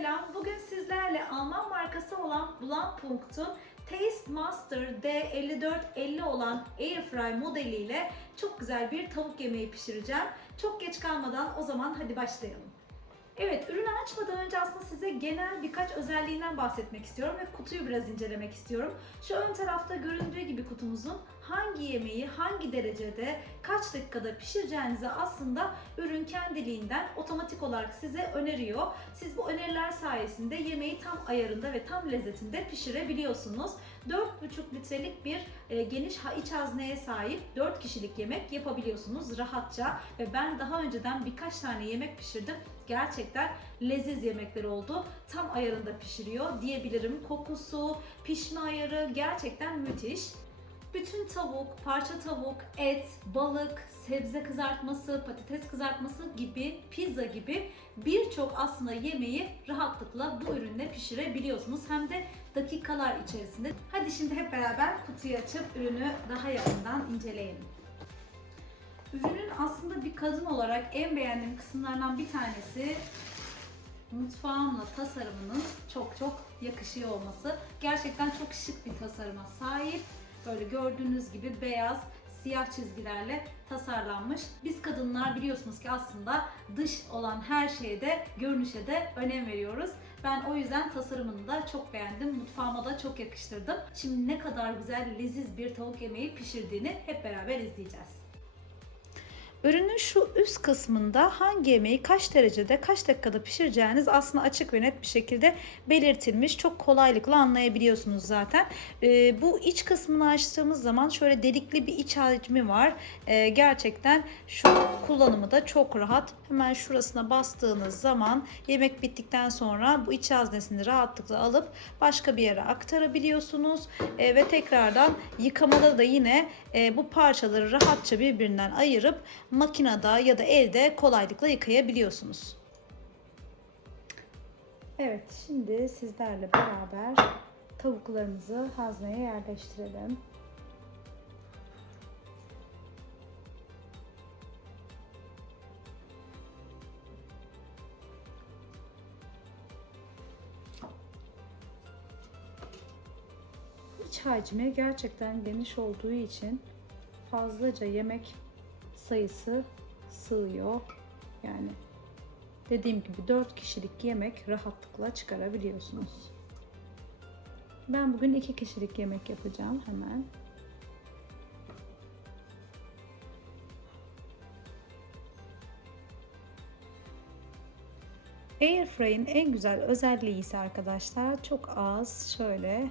selam. Bugün sizlerle Alman markası olan Blanpunkt'un Taste Master D5450 olan Airfry modeliyle çok güzel bir tavuk yemeği pişireceğim. Çok geç kalmadan o zaman hadi başlayalım. Evet, ürünü açmadan önce aslında size genel birkaç özelliğinden bahsetmek istiyorum ve kutuyu biraz incelemek istiyorum. Şu ön tarafta göründüğü gibi kutumuzun hangi yemeği hangi derecede kaç dakikada pişireceğinizi aslında ürün kendiliğinden otomatik olarak size öneriyor. Siz bu öneriler sayesinde yemeği tam ayarında ve tam lezzetinde pişirebiliyorsunuz. 4,5 litrelik bir e, geniş iç hazneye sahip 4 kişilik yemek yapabiliyorsunuz rahatça ve ben daha önceden birkaç tane yemek pişirdim. Gerçekten leziz yemekler oldu. Tam ayarında pişiriyor diyebilirim. Kokusu, pişme ayarı gerçekten müthiş. Bütün tavuk, parça tavuk, et, balık, sebze kızartması, patates kızartması gibi, pizza gibi birçok aslında yemeği rahatlıkla bu ürünle pişirebiliyorsunuz. Hem de dakikalar içerisinde. Hadi şimdi hep beraber kutuyu açıp ürünü daha yakından inceleyelim. Ürünün aslında bir kadın olarak en beğendiğim kısımlardan bir tanesi mutfağımla tasarımının çok çok yakışıyor olması. Gerçekten çok şık bir tasarıma sahip. Böyle gördüğünüz gibi beyaz, siyah çizgilerle tasarlanmış. Biz kadınlar biliyorsunuz ki aslında dış olan her şeye de görünüşe de önem veriyoruz. Ben o yüzden tasarımını da çok beğendim. Mutfağıma da çok yakıştırdım. Şimdi ne kadar güzel leziz bir tavuk yemeği pişirdiğini hep beraber izleyeceğiz. Ürünün şu üst kısmında hangi yemeği kaç derecede kaç dakikada pişireceğiniz aslında açık ve net bir şekilde belirtilmiş. Çok kolaylıkla anlayabiliyorsunuz zaten. Ee, bu iç kısmını açtığımız zaman şöyle delikli bir iç hacmi var. Ee, gerçekten şu kullanımı da çok rahat. Hemen şurasına bastığınız zaman yemek bittikten sonra bu iç haznesini rahatlıkla alıp başka bir yere aktarabiliyorsunuz. Ee, ve tekrardan yıkamada da yine e, bu parçaları rahatça birbirinden ayırıp makinede ya da elde kolaylıkla yıkayabiliyorsunuz. Evet, şimdi sizlerle beraber tavuklarımızı hazneye yerleştirelim. İç hacmi gerçekten geniş olduğu için fazlaca yemek sayısı sığıyor. Yani dediğim gibi 4 kişilik yemek rahatlıkla çıkarabiliyorsunuz. Ben bugün 2 kişilik yemek yapacağım hemen. Airfryer'in en güzel özelliği ise arkadaşlar çok az şöyle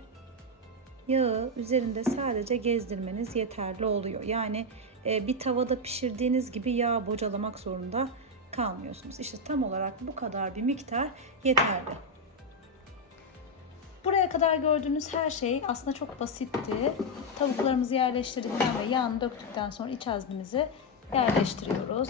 yağı üzerinde sadece gezdirmeniz yeterli oluyor. Yani e, bir tavada pişirdiğiniz gibi yağ bocalamak zorunda kalmıyorsunuz. İşte tam olarak bu kadar bir miktar yeterli. Buraya kadar gördüğünüz her şey aslında çok basitti. Tavuklarımızı yerleştirdikten ve yağını döktükten sonra iç haznemizi yerleştiriyoruz.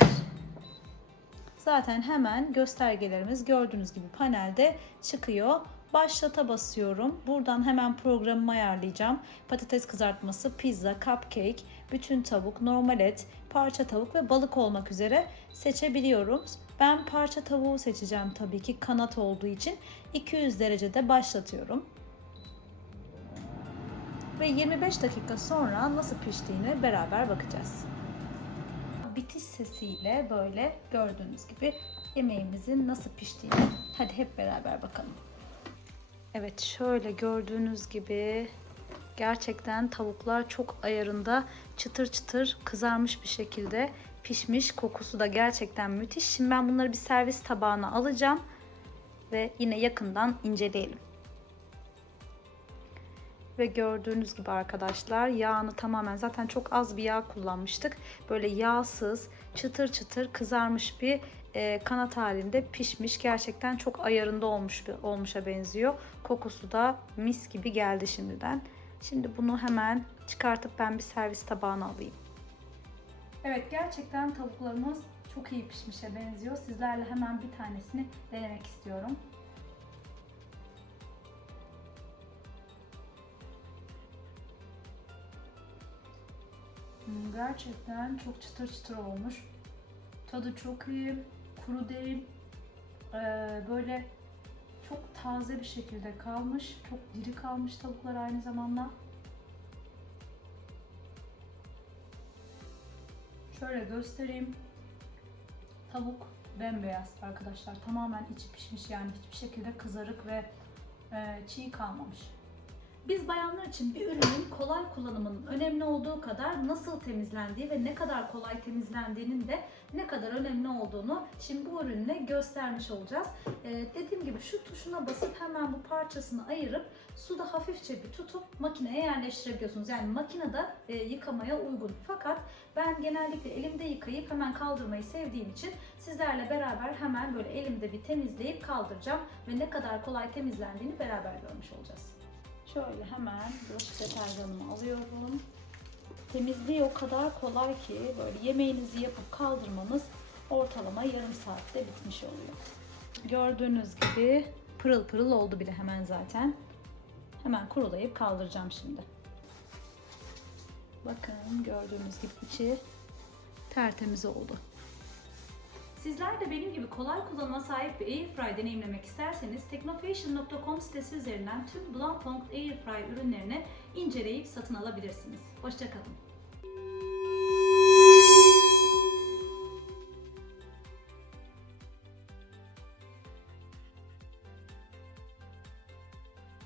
Zaten hemen göstergelerimiz gördüğünüz gibi panelde çıkıyor. Başlata basıyorum. Buradan hemen programımı ayarlayacağım. Patates kızartması, pizza, cupcake, bütün tavuk, normal et, parça tavuk ve balık olmak üzere seçebiliyorum. Ben parça tavuğu seçeceğim tabii ki kanat olduğu için 200 derecede başlatıyorum. Ve 25 dakika sonra nasıl piştiğine beraber bakacağız. Bitiş sesiyle böyle gördüğünüz gibi yemeğimizin nasıl piştiğini hadi hep beraber bakalım. Evet şöyle gördüğünüz gibi gerçekten tavuklar çok ayarında çıtır çıtır kızarmış bir şekilde pişmiş. Kokusu da gerçekten müthiş. Şimdi ben bunları bir servis tabağına alacağım ve yine yakından inceleyelim. Ve gördüğünüz gibi arkadaşlar yağını tamamen zaten çok az bir yağ kullanmıştık. Böyle yağsız çıtır çıtır kızarmış bir e, kanat halinde pişmiş. Gerçekten çok ayarında olmuş olmuşa benziyor. Kokusu da mis gibi geldi şimdiden. Şimdi bunu hemen çıkartıp ben bir servis tabağına alayım. Evet gerçekten tavuklarımız çok iyi pişmişe benziyor. Sizlerle hemen bir tanesini denemek istiyorum. Gerçekten çok çıtır çıtır olmuş. Tadı çok iyi, kuru değil. Ee, böyle Çok taze bir şekilde kalmış. Çok diri kalmış tavuklar aynı zamanda. Şöyle göstereyim. Tavuk bembeyaz arkadaşlar. Tamamen içi pişmiş yani hiçbir şekilde kızarık ve e, çiğ kalmamış. Biz bayanlar için bir ürünün kolay kullanımının önemli olduğu kadar nasıl temizlendiği ve ne kadar kolay temizlendiğinin de ne kadar önemli olduğunu şimdi bu ürünle göstermiş olacağız. Ee, dediğim gibi şu tuşuna basıp hemen bu parçasını ayırıp suda hafifçe bir tutup makineye yerleştirebiliyorsunuz. Yani makinede e, yıkamaya uygun. Fakat ben genellikle elimde yıkayıp hemen kaldırmayı sevdiğim için sizlerle beraber hemen böyle elimde bir temizleyip kaldıracağım ve ne kadar kolay temizlendiğini beraber görmüş olacağız. Şöyle hemen bulaşık deterjanımı alıyorum. Temizliği o kadar kolay ki böyle yemeğinizi yapıp kaldırmanız ortalama yarım saatte bitmiş oluyor. Gördüğünüz gibi pırıl pırıl oldu bile hemen zaten. Hemen kurulayıp kaldıracağım şimdi. Bakın gördüğünüz gibi içi tertemiz oldu. Sizler de benim gibi kolay kullanıma sahip bir Airfry deneyimlemek isterseniz teknofashion.com sitesi üzerinden tüm Blancpain Airfry ürünlerini inceleyip satın alabilirsiniz. Hoşçakalın.